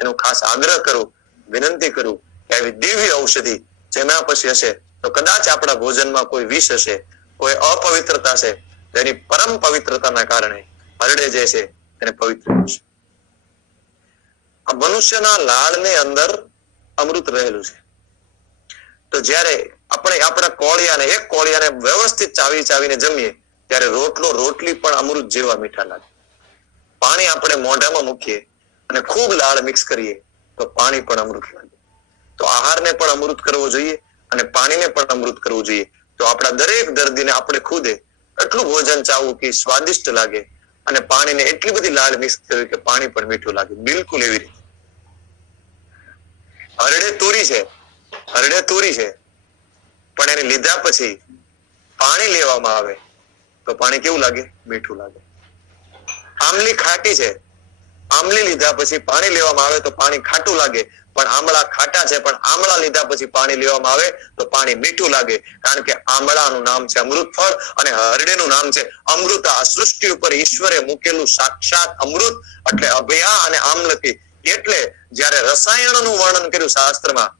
એનું ખાસ આગ્રહ કરું, વિનંતી કરું કે આવી દિવ્ય ઔષધિ જેમાં પછી હશે તો કદાચ આપણા ભોજનમાં કોઈ વિષ હશે, કોઈ અપવિત્રતા છે, તેની પરમ પવિત્રતાના કારણે હરડે જે છે એને પવિત્ર કરશે. આ મનુષ્યના લાળની અંદર અમૃત રહેલું છે. તો જ્યારે આપણે આપણા કોળિયાને, એક કોળિયાને વ્યવસ્થિત ચાવી ચાવીને જમીએ ત્યારે રોટલી પણ અમૃત જેવા મીઠા લાગે. પાણી આપણે મોઢામાં મૂકીએ અને ખૂબ લાળ મિક્સ કરીએ તો પાણી પણ અમૃત લાગે. તો આહારને પણ અમૃત કરવો જોઈએ અને પાણીને પણ અમૃત કરવું જોઈએ. તો આપણા દરેક દર્દીને આપણે ખુદે એટલું ભોજન ચાવવું કે સ્વાદિષ્ટ લાગે, અને પાણીને એટલી બધી લાળ મિક્સ કરવી કે પાણી પણ મીઠું લાગે. બિલકુલ એવી રીતે હરડે તુરી છે પણ એને લીધા પછી પાણી લેવામાં આવે તો પાણી કેવું લાગે? મીઠું લાગે. આમલી ખાટી છે, આમલી લીધા પછી પાણી લેવામાં આવે તો પાણી ખાટું લાગે. પણ આમળા ખાટા છે, પણ આમળા લીધા પછી પાણી લેવામાં આવે તો પાણી મીઠું લાગે. કારણ કે આમળાનું નામ છે અમૃત ફળ અને હરડેનું નામ છે અમૃતા. આ સૃષ્ટિ ઉપર ઈશ્વરે મૂકેલું સાક્ષાત અમૃત એટલે અભયા અને આમલકી. એટલે જ્યારે રસાયણનું વર્ણન કર્યું શાસ્ત્રમાં,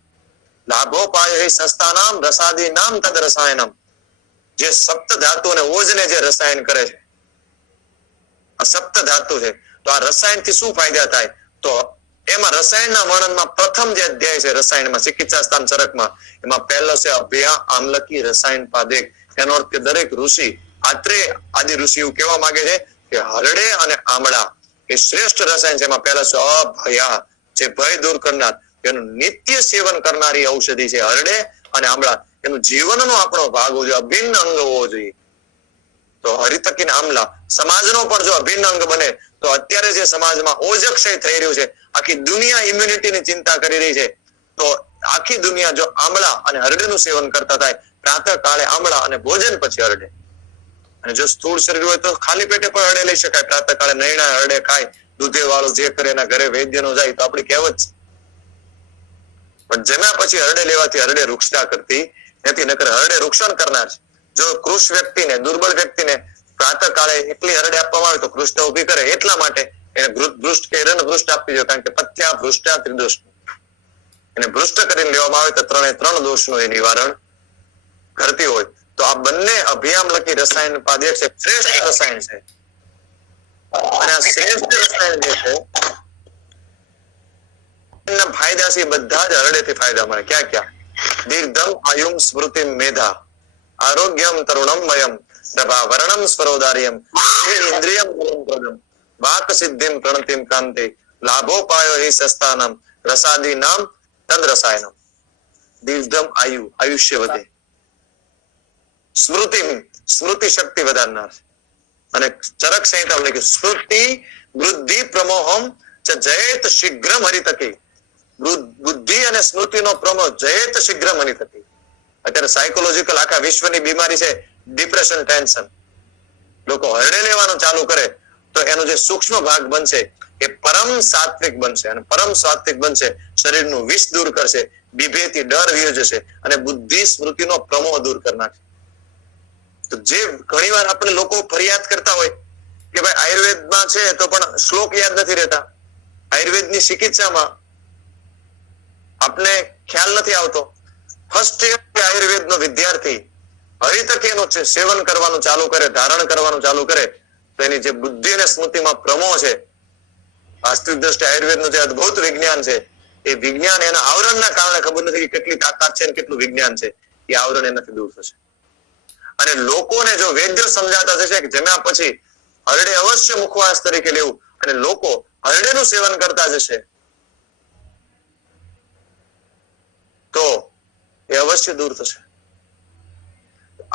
લાભોપાય સંસ્થાનામ રસાદી નામ તદ રસાયણમ, જે સપ્ત ધાતુ અને ઓજને જે રસાયણ કરે છે, આ સપ્ત ધાતુ છે. તો આ રસાયણથી શું ફાયદા થાય? તો એમાં રસાયણના વર્ણનમાં પ્રથમ જે અધ્યાય છે રસાયણમાં, ચિકિત્સા સ્થાન ચરકમાં, એમાં પહેલો છે અભયા આમલકી રસાયણ પાદેક. એનો અર્થ કે દરેક ઋષિ, આત્રે આદિ ઋષિ એવું કહેવા માંગે છે કે હરડે અને આમળા એ શ્રેષ્ઠ રસાયણ છે. એમાં પહેલા છે અભયા, જે ભય દૂર કરનાર, એનું નિત્ય સેવન કરનારી ઔષધિ છે હરડે અને આમળા. એનું જીવનનો આપણો ભાગ હોવો જોઈએ, અભિન્ન અંગ હોવો જોઈએ. તો હરિતકીન આમલા સમાજનો પણ જો અભિન્ન અંગ બને તો અત્યારે જે સમાજમાં ઓજક્ષય થઈ રહ્યું છે, આખી દુનિયા ઇમ્યુનિટીની ચિંતા કરી રહી છે, તો આખી દુનિયા જો આમળા અને હરડેનું સેવન કરતા થાય, પ્રાતઃ કાળે આમળા અને ભોજન પછી હરડે. અને જો સ્થૂળ શરીર હોય તો ખાલી પેટે પણ હરડે લઈ શકાય. પ્રાતઃ કાળે નૈણા હરડે ખાય, દૂધે વાળું જે કરે એના ઘરે વૈદ્ય નો જાય, તો આપણી કહેવત છે. પણ જેમાં પછી હરડે લેવાથી હરડે વૃક્ષતા કરતી નથી, નકર હરડે વૃક્ષણ કરનાર છે. જો કૃષ વ્યક્તિને, દુર્બળ વ્યક્તિને પ્રાતઃ કાળે એકલી હરડે આપવામાં આવે તો કૃષ્ણ ઉભી કરે. એટલા માટે એને ભૃષ્ટ કે રણ આપવી જોઈએ. કારણ કે પથ્યા ભૃષ્ટા ત્રિદોષ, એને ભૃષ્ટ કરીને લેવામાં આવે તો ત્રણે ત્રણ દોષનું એ નિવારણ કરતી હોય. તો આ બંને અભિયામલકી રસાયણ પાદ્ય છે, શ્રેષ્ઠ રસાયણ છે. અને આ શ્રેષ્ઠ રસાયણ જે છે એના ફાયદા છે બધા જ હરડેથી ફાયદા મળે. ક્યાં ક્યાં? દીર્ઘમ આયુમ સ્મૃતિ મેધા આરોગ્યમ તરુણમ વયમ પ્રભા વર્ણમ સ્વરોદાર્યમ ઇન્દ્રિયમ પ્રદમ વાક સિદ્ધિમ પ્રણતિમ કાંતે લાભોપાયો હિ સસ્તાનમ રસાદી નામ તદ રસાયનમ. દીર્ઘમ આયુષ્ય વધે, સ્મૃતિ શક્તિ વધારનાર, અને ચરક સંહિતા લખ્યું સ્મૃતિ વૃદ્ધિ પ્રમોહમ જયેત શીઘ્રમ હરિતકી. બુદ્ધિ અને સ્મૃતિનો પ્રમોહ જયેત શીઘ્રમ હરિતકી. અત્યારે સાયકોલોજીકલ આખા વિશ્વની બીમારી છે ડિપ્રેશન, ટેન્શન. લોકો હરડે લેવાનું ચાલુ કરે તો એનો જે સૂક્ષ્મ ભાગ બનશે એ પરમ સાત્વિક બનશે, અને પરમ સાત્વિક બનશે શરીરનું વિષ દૂર કરશે, વિભેથી ડર વિયો જશે, અને બુદ્ધિ સ્મૃતિનો પ્રમોહ દૂર કરી નાખશે. તો જે ઘણીવાર આપણે લોકો ફરિયાદ કરતા હોય કે ભાઈ આયુર્વેદમાં છે તો પણ શ્લોક યાદ નથી રહેતા, આયુર્વેદની ચિકિત્સામાં આપને ખ્યાલ નથી આવતો. ફર્સ્ટ આયુર્વેદનો વિદ્યાર્થી હરિતકેનું સેવન કરવાનું ચાલુ કરે, ધારણ કરવાનું ચાલુ કરે, તો એની જે બુદ્ધિ અને સ્મૃતિમાં પ્રમોહ છે, વાસ્તવિક દ્રષ્ટિએ આયુર્વેદનું જે અદ્ભુત વિજ્ઞાન છે, એ વિજ્ઞાન એના આવરણના કારણે ખબર નથી કે કેટલી તાકાત છે અને કેટલું વિજ્ઞાન છે, એ આવરણ એનાથી દૂર થશે. અને લોકોને જો વૈદ્યો સમજાતા થશે કે જમ્યા પછી હરડે અવશ્ય મુખવાસ તરીકે લેવું, અને લોકો હરડેનું સેવન કરતા જશે, તો એ અવશ્ય દૂર થશે.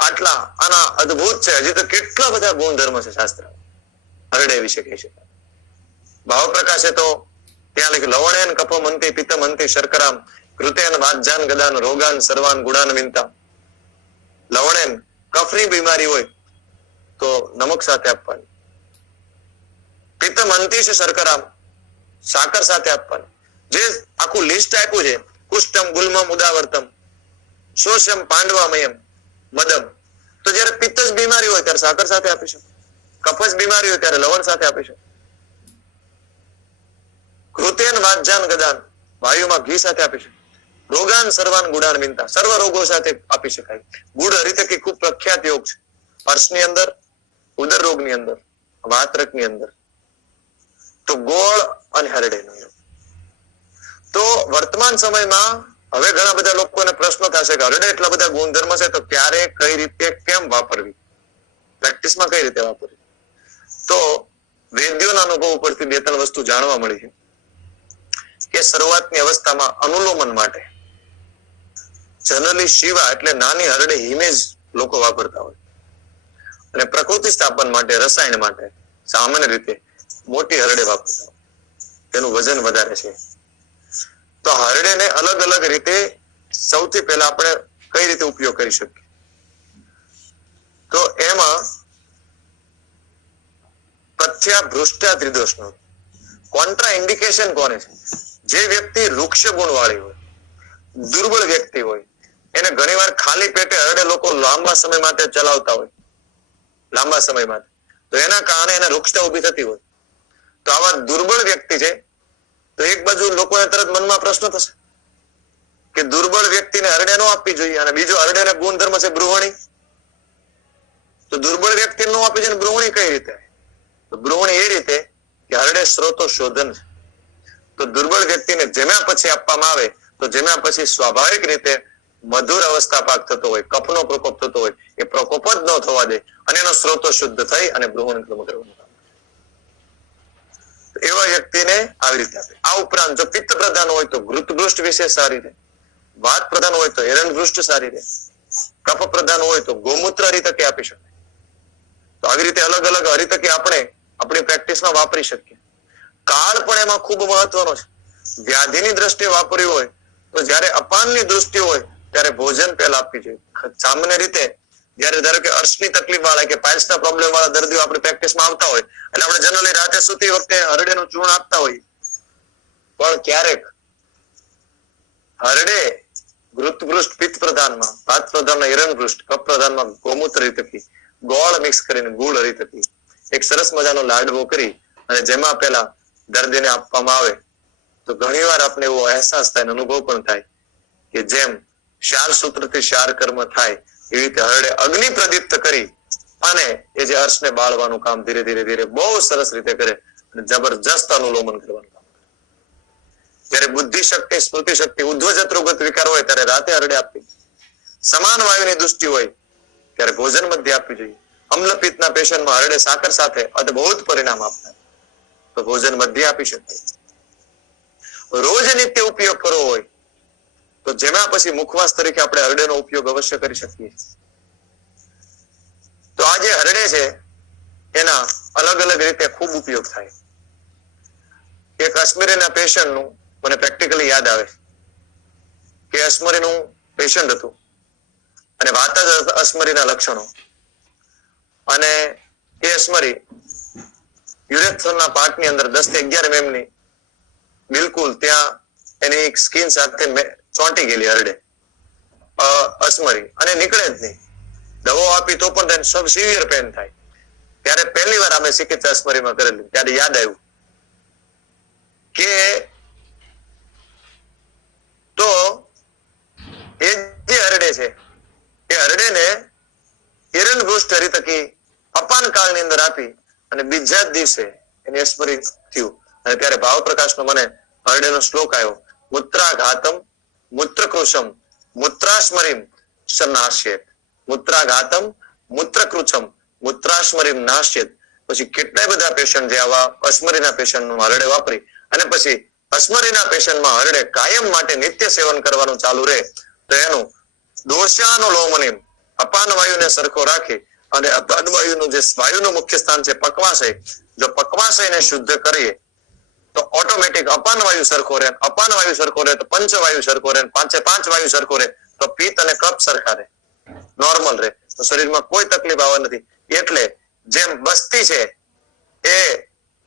આટલા આના અદ્ભુત છે. હજી તો કેટલા બધા ગુણધર્મ છે શાસ્ત્ર હરડે વિશે કહી શકાય. ભાવપ્રકાશે તો ત્યાં લખ્યું લવણેન કફમંતી પિત્તમંતી શર્કરામ કૃતેન વાજ્જાન ગદાન રોગાન સર્વાન ગુણાન વિનતા. લવણેન કફની બીમારી હોય તો નમક સાથે આપવાની, પિત્તમંતી છે શર્કરામ સાકર સાથે આપવાની. જે આખું લિસ્ટ આપ્યું છે, કુષ્ટમ ગુલ્મમ ઉદાવર્તમ શોષમ પાંડવામયમ મદમ, તો જયારે પિત્ત જ બીમારી હોય ત્યારે સાકર સાથે આપીશું, કફ જ બીમારી હોય ત્યારે લવણ સાથે આપીશું, કૃતેન વાજ્જાન ગદાન વાયુમાં ઘી સાથે આપીશું, રોગાન સર્વાન ગુડાન વિનતા સર્વ રોગો સાથે આપી શકાય. ગુડ હરિતકી ખૂબ પ્રખ્યાત યોગ છે, અર્શની અંદર, ઉદર રોગની અંદર, વાતરકની અંદર. તો ગોળ અને હરડેનો યોગ. તો વર્તમાન સમયમાં હવે ઘણા બધા લોકોને પ્રશ્ન થશે કે હરડે એટલા બધા ગુણધર્મ છે તો ક્યારે, કઈ રીતે, કેમ વાપરવી, પ્રેક્ટિસમાં કઈ રીતે વાપરવી. તો વૈદ્યોના અનુભવ ઉપરથી બે ત્રણ વસ્તુ જાણવા મળી છે કે શરૂઆતની અવસ્થામાં અનુલોમન માટે જનરલી શિવા એટલે નાની હરડે હિમેજ લોકો વાપરતા હોય, અને પ્રકૃતિ સ્થાપન માટે, રસાયણ માટે સામાન્ય રીતે મોટી હરડે વાપરતા હોય, તેનું વજન વધારે છે. તો હરડેને અલગ અલગ રીતે સૌથી પહેલા આપણે કઈ રીતે ઉપયોગ કરી શકીએ, તો એમાં પથ્યા ભૃષ્ટા ત્રિદોષનો કોન્ટ્રા ઇન્ડિકેશન કોને છે? જે વ્યક્તિ વૃક્ષ ગુણ વાળી હોય, દુર્બળ વ્યક્તિ હોય, એને ઘણીવાર ખાલી પેટે હરડે લોકો લાંબા સમય માટે ચલાવતા હોય, લાંબા સમય માટે, તો એના કારણે એને વૃક્ષતા ઉભી થતી હોય. તો આવા દુર્બળ વ્યક્તિ છે તો એક બાજુ લોકોને તરત મનમાં પ્રશ્ન થશે કે દુર્બળ વ્યક્તિને હરડે ન આપવી જોઈએ, અને બીજો હરડેને ગુણધર્મ છે બૃહણી, તો દુર્બળ વ્યક્તિ ન આપી છે, બૃહણી કઈ રીતે? તો બૃહણી એ રીતે કે હરડે સ્ત્રોતો શોધન છે. તો દુર્બળ વ્યક્તિને જમ્યા પછી આપવામાં આવે તો જમ્યા પછી સ્વાભાવિક રીતે મધુર અવસ્થા પાક થતો હોય, કફનો પ્રકોપ થતો હોય, એ પ્રકોપ જ ન થવા દે, અને એનો સ્ત્રોતો શુદ્ધ થઈ અને બૃહણ ક્રમ કરવાનું. એવા વ્યક્તિને આવી રીતે આપે. આ ઉપરાંત જો પિત્ત પ્રધાન હોય તો ઘૃતભૃષ્ટ વિશે સારી રહે, વાત પ્રધાન હોય તો એરણભૃષ્ટ સારી રહે, કફ પ્રધાન હોય તો ગૌમૂત્ર હરિતકે આપી શકે. તો આવી રીતે અલગ અલગ હરિતકે આપણે આપણી પ્રેક્ટિસમાં વાપરી શકીએ. કાળ પણ એમાં ખૂબ મહત્વનો છે. વ્યાધિની દ્રષ્ટિએ વાપર્યું હોય તો જ્યારે અપાનની દૃષ્ટિ હોય ત્યારે ભોજન પહેલા આપવી જોઈએ. સામાન્ય રીતે જયારે ધારો કે અર્શની તકલીફ વાળા કે પાઇલ્સના પ્રોબ્લેમ વાળા દર્દીઓ આપણી પ્રેક્ટિસમાં આવતા હોય એટલે આપણે જનરલી રાતે સુતી વખતે હરડેનું ચૂર્ણ આપતા હોઈએ, પણ ક્યારેક હરડે ઘૃતભૃષ્ટ પિત્ત પ્રધાનમાં, વાત પ્રધાનમાં એરણભૃષ્ટ, કફ પ્રધાનમાં ગૌમૂત્ર હરિતકી, ગોળ મિક્સ કરીને ગુળ હરિતકી એક સરસ મજાનો લાડવો કરી અને જેમાં પેલા દર્દીને આપવામાં આવે તો ઘણીવાર આપણે એવો અહેસાસ થાય, અનુભવ પણ થાય કે જેમ શાર સૂત્રથી શાર કર્મ થાય એવી રીતે હરડે અગ્નિ પ્રદીપ્ત કરી અને એ જે અર્શને બાળવાનું કામ ધીરે ધીરે ધીરે બહુ સરસ રીતે કરે અને જબરજસ્ત અનુલોમન કરવાનું કામ. જ્યારે બુદ્ધિ શક્તિ, સ્મૃતિ શક્તિ, ઉદ્ધવ જત્રુગત વિકાર હોય ત્યારે રાતે હરડે આપવી. સમાન વાયુની દૃષ્ટિ હોય ત્યારે ભોજન મધ્ય આપવી જોઈએ. અમ્લપિત્તના પેશન્ટમાં હરડે સાકર સાથે અદ્ભુત પરિણામ આપતા તો ભોજન મધ્ય આપી શકાય. રોજ નિત્ય ઉપયોગ કરવો હોય તો જેમાં પછી મુખવાસ તરીકે આપણે હરડેનો ઉપયોગ અવશ્ય કરી શકીએ. તો આ જે હરડે છે એના અલગ અલગ રીતે ખૂબ ઉપયોગ થાય. એક અસ્મરીના પેશન્ટનું મને પ્રેક્ટિકલી યાદ આવે કે અસ્મરીનું પેશન્ટ હતું અને વાત જ અસ્મરીના લક્ષણો અને એ અસ્મરી યુરેથ્રમના પાર્ટની અંદર 10 થી 11 mm ની બિલકુલ ત્યાં એની સ્કિન સાથે ચોંટી ગયેલી હરડે અસ્મરી અને નીકળે જ નહીં. દવાઓ આપી તો પણ તેને સબ સિવિયર પેન થાય. ત્યારે પહેલી વાર અમે ચિકિત્સા અસ્મરીમાં કરેલી ત્યારે યાદ આવ્યું કે તો એ જે હરડે છે એ હરડેને એરન બુસ્ટ હરિતકી અપાન કાળની અંદર આપી અને બીજા જ દિવસે એની અસ્મરી થયું. અને ત્યારે ભાવપ્રકાશનો મને હરડેનો શ્લોક આવ્યો, મૂત્રાઘાતમ મૂત્રકૃશમ મૂત્રાસ્મરીમ નાશ્યેત. મૂત્રાઘાતમ મૂત્રકૃશમ મૂત્રાસ્મરીમ નાશ્યેત. પછી કેટલાય બધા પેશન્ટ જે આવા અસ્મરીના પેશન્ટનું હરડે વાપરી અને પછી અસ્મરીના પેશન્ટમાં હરડે કાયમ માટે નિત્ય સેવન કરવાનું ચાલુ રહે તો એનું દોષાનુલોમનીમ અપાન વાયુને સરખો રાખી અને અપાન વાયુનું જે વાયુનું મુખ્ય સ્થાન છે પક્વાશય, જો પક્વાશયને શુદ્ધ કરીએ તો ઓટોમેટિક અપાન વાયુ સરખો રહે, અપાન વાયુ સરખો રહે તો પંચવાયુ સરખો રહે, પાંચે પાંચ વાયુ સરખો રહે તો પિત્ત અને કફ સરખા રહે, નોર્મલ રહે, તો શરીરમાં કોઈ તકલીફ આવવા નથી. એટલે જેમ બસ્તી છે એ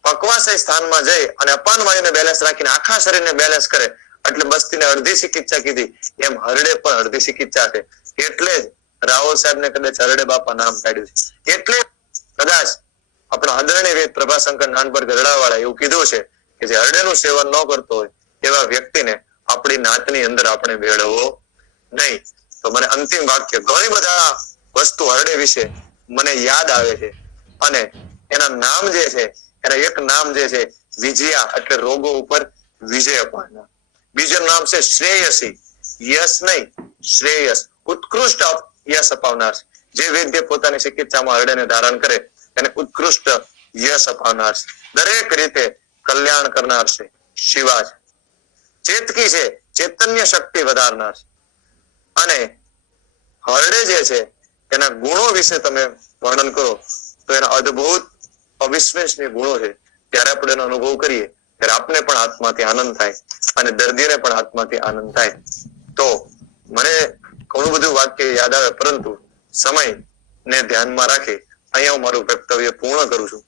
પક્વાશય સ્થાનમાં જઈ અને અપાન વાયુને બેલેન્સ રાખીને આખા શરીરને બેલેન્સ કરે એટલે બસ્તીને અડધી ચિકિત્સા કીધી એમ હરડે પણ અડધી ચિકિત્સા છે. એટલે જ રાવલ સાહેબને કદાચ હરડે બાપા નામ કાઢ્યું છે. એટલે કદાચ આપણા આદરણીય વેદ પ્રભાશંકર નાનપર ગઢડાવાળા એવું કીધું છે કે જે હરડેનું સેવન ન કરતો હોય એવા વ્યક્તિને આપણી નાતની અંદર આપણે ભેળવવો નહીં. તો મને અંતિમ વાક્ય ઘણી બધા વસ્તુ હરડે વિશે મને યાદ આવે છે અને એના નામ જે છે એના એક નામ જે છે વિજયા એટલે રોગો ઉપર વિજય અપાવનાર, બીજું નામ છે શ્રેયસી, યશ નહીં શ્રેયસ, ઉત્કૃષ્ટ યશ અપાવનાર. જે વૈદ્ય પોતાની ચિકિત્સામાં હરડેને ધારણ કરે એને ઉત્કૃષ્ટ યશ અપાવનાર, દરેક રીતે કલ્યાણ કરનાર છે શિવા. ચેતકી છે, ચૈતન્ય શક્તિ વધારનાર. અને હરડે જે છે એના ગુણો વિશે તમે વર્ણન કરો તો એના અદ્ભુત અવિશ્વસનીય ગુણો છે. ત્યારે આપણે એનો અનુભવ કરીએ ત્યારે આપને પણ આત્માથી આનંદ થાય અને દર્દીને પણ આત્માથી આનંદ થાય. તો મને ઘણું બધું વાક્ય યાદ આવે પરંતુ સમયને ધ્યાનમાં રાખી અહીંયા હું મારું વક્તવ્ય પૂર્ણ કરું છું.